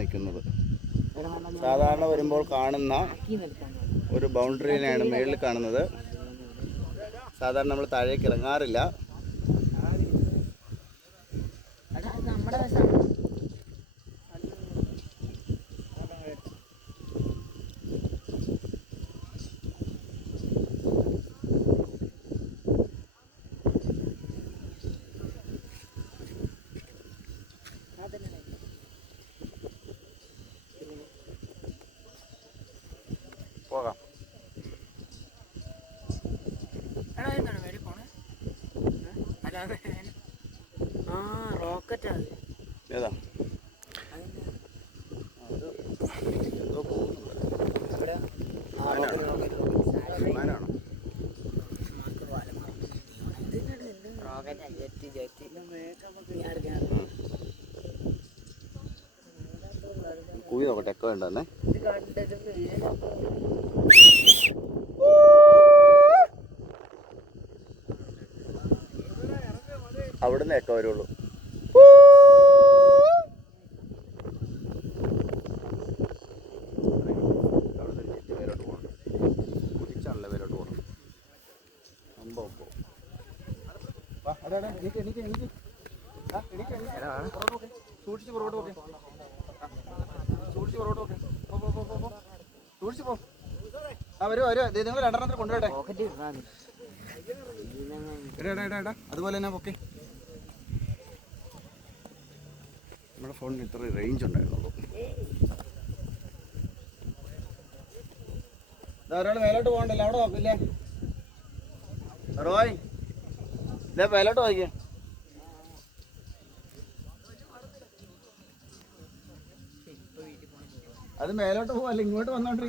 നിൽക്കുന്നത്. സാധാരണ വരുമ്പോൾ കാണുന്ന ഒരു ബൗണ്ടറിനെയാണ് മേളിൽ കാണുന്നത്. സാധാരണ നമ്മൾ താഴേക്ക് ഇറങ്ങാറില്ല. പോകാം. ഏതാ വിമാനാണോ? കൂവി നോക്കട്ടെ, എക്കോ ഉണ്ടെന്നേ. അവിടുന്ന് എക്കോ വരുള്ളൂ. അവിടുന്ന് ചുറ്റി വേരോട്ട് പോകണം. കുതിച്ചാണല്ലോ വേരോട്ട് പോകണം. സൂക്ഷിച്ച് പുറകോട്ട് നോക്കേ. സൂക്ഷിച്ച് പുറകോട്ട് നോക്കേ. സൂക്ഷിച്ച് പോ. ആ വരുമോ വരുമോ. നിങ്ങൾ രണ്ടെണ്ണത്തിൽ കൊണ്ടുപോട്ടെ. എടാ അതുപോലെ തന്നെ ഓക്കെ. നമ്മുടെ ഫോണിന് ഇത്ര റേഞ്ച് ഉണ്ടായിരുന്നുള്ളൂ. ഒരാൾ മേലോട്ട് പോകണ്ടല്ലോ, അവിടെ നോക്കില്ലേ റോയ്? ഇതേ മേലോട്ട് നോക്കിയേ. അത് മേലോട്ട് പോവല്ല, ഇങ്ങോട്ട് വന്നോണ്ടിരിക്കും.